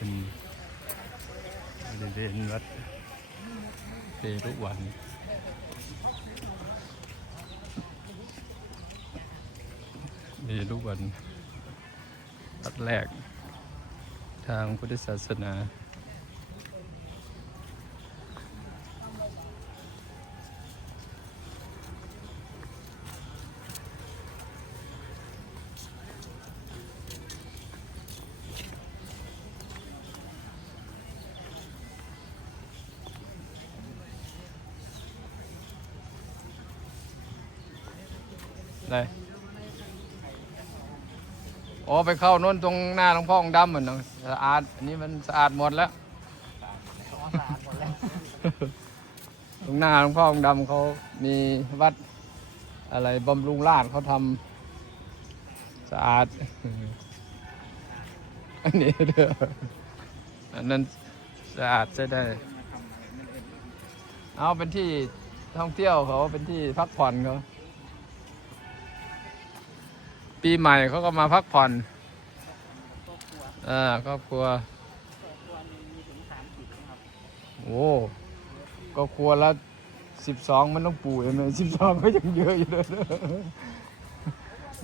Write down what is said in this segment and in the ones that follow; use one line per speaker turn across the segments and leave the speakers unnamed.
เป็นบริเวณวัดเตรุวันเตรุวันวัดแรกทางพุทธศาสนา ได้อ๋อไปเข้าโน้นตรงหน้าหลวงพ่อองค์ดำเหมือนเนาะสะอาดอันนี้มันสะอาดหมดแล้วตรงหน้าหลวงพ่อองค์ดำเขามีวัดอะไรบำรุงราชเขาทำสะอาด อันนี้เด้ออันนั้นสะอาดใช้ได้ เอาเป็นที่ท่องเที่ยวเขาเป็นที่พักผ่อนเขา ปีใหม่เขาก็มาพักผ่อนอ่าครอบครัวโอ้ก็ครัวละสิบสองมันต้องปู่เองเลยสิบสองก็ยังเยอะอยู่เลย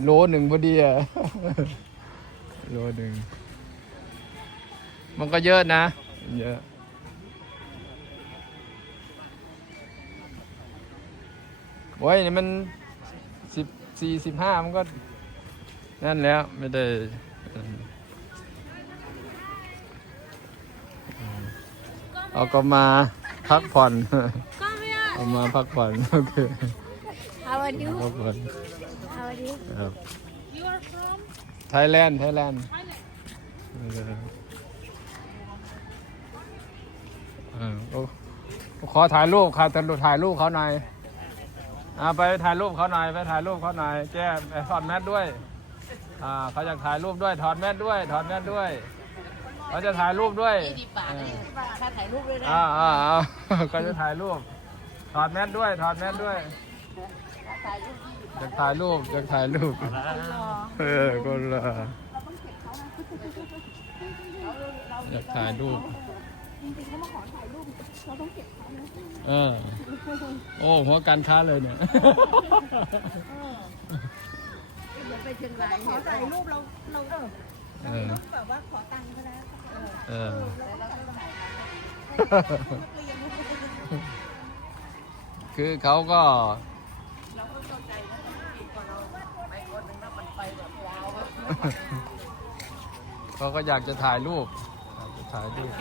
โลหนึ่งพอดีอะโลหนึ่งมันก็เยอะนะ เยอะโอ้ยนี่มันสิบสี่สิบห้ามันก็ นั่นแล้วไม่ได้อืมเอาก็มาพักผ่อน
Come here.
เอามาพักผ่อนโอเค
How are you?
พักผ่อน
How are you?
ครับ
You are from
ไทยแลนด์ไทยแลนด์
Thailand.
เออโอ้ขอถ่ายรูปค่ะแต่ถ่ายรูปเขาหน่อยอ่าไปถ่ายรูปเขาหน่อยไปถ่ายรูปเขาหน่อยแก้ไปถอดแมสด้วย อ่าเขาอยากถ่ายรูปด้วยถอดแมสด้วยถอดแมสด้วยเขาจะถ่ายรูปด้วย
ยี่สิบบาทยี่สิบบาทค่าถ่ายรูปด้วยนะ
อ่าอ่าอ่าเขาจะถ่ายรูปถอดแมสด้วยถอดแมสด้วย
ค่าถ่ายรูปยี่สิบบาท
อยากถ่ายรูปอยากถ่ายรูป
รอ
เออคนละอยากถ่ายรูป
จริงๆเขามาขอถ่ายรูปเราต้องเก็บเขานะ
เออโอ้หัวการค้าเลยเนี่ย
เดี๋ยว ไปเชียงราย
ขอถ่ายรูปเราเราเออ
เออ
ต้องแบบว่าขอตังค์เขาแล้ว
เออคือเขาก็
เราก็เข้าใจนะที่พอเราไปคนหนึ่งแล้วมันไปแบบยาว
เขาก็อยากจะถ่ายรูปอยากจะถ่ายรูป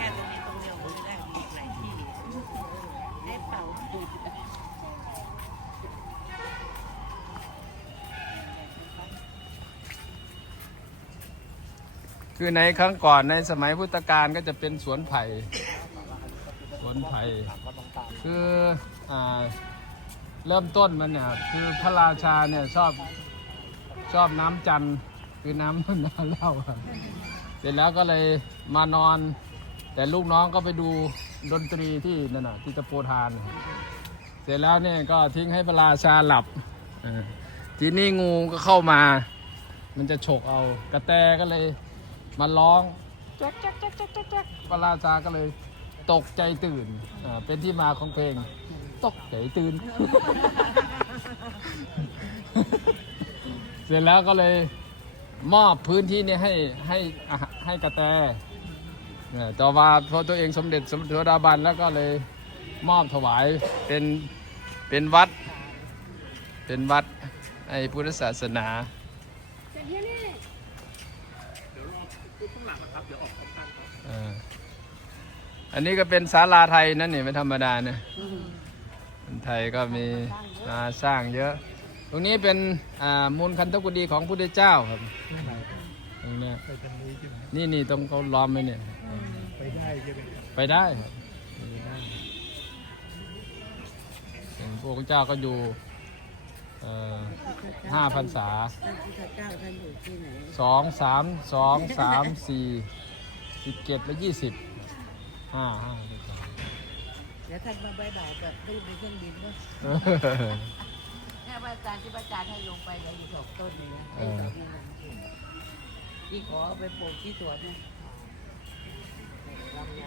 คื
อในครั้งก่อนในสมัยพุทธกาลก็จะเป็นสวนไผ่สวนไผ่คืออ่าเริ่มต้นมันเนี่ยคือพระราชาเนี่ยชอบชอบน้ำจันทร์คือน้ำน้ำเหล้าเสร็จแล้วก็เลยมานอน แต่ลูกน้องก็ไปดูดนตรีที่นั่นน่ะที่ตะโพธาน เสร็จแล้วเนี่ยก็ทิ้งให้พระราชาหลับทีนี้งูก็เข้ามา มันจะฉกเอากระแตก็เลย มาร้องแจ๊กแจ๊กแจ๊กแจ๊กแจ๊กแจ๊กพระราชาก็เลย ตกใจตื่นอ่าเป็นที่มาของเพลง ตกใจตื่น เสร็จแล้วก็เลยมอบพื้นที่นี้ให้ให้อะให้กระแตเออต่อมาพอตัวเองสมเด็จสมเด็จพระดาบันแล้วก็เลยมอบถวายเป็นเป็นวัด เป็นวัดในพุทธศาสนา เอออันนี้ก็เป็นศาลาไทยนั่นนี่ไม่ธรรมดาเนี่ยคนไทยก็มีมาสร้างเยอะ ตรงนี้เป็นอ่ามูลคันธกุฎีของพระพุทธเจ้าครับตรงเนี้ยนี่นี่ตรงเขาล้อมไว้เนี่ย ไปได้ไปได้ครับพระพุทธเจ้าก็อยู่ ห้าพรรษา
ท่านพุทธเจ้าท่านอยู่ที่ไหน
สองสามสองสามสี่สิบเจ็ดและยี่สิบห้าห้าสิบสอง
เดี๋ยวท่านมาบายบายกับรูปในเครื่องบินด้วย
เออ
แม่ว่าอาจารย์ที่พระอาจารย์ให้ลงไปเดี๋ยวอยู่สองต้นนี้นะ
เออ
ที่ขอเอาไปปลูกที่สวนเนี่ย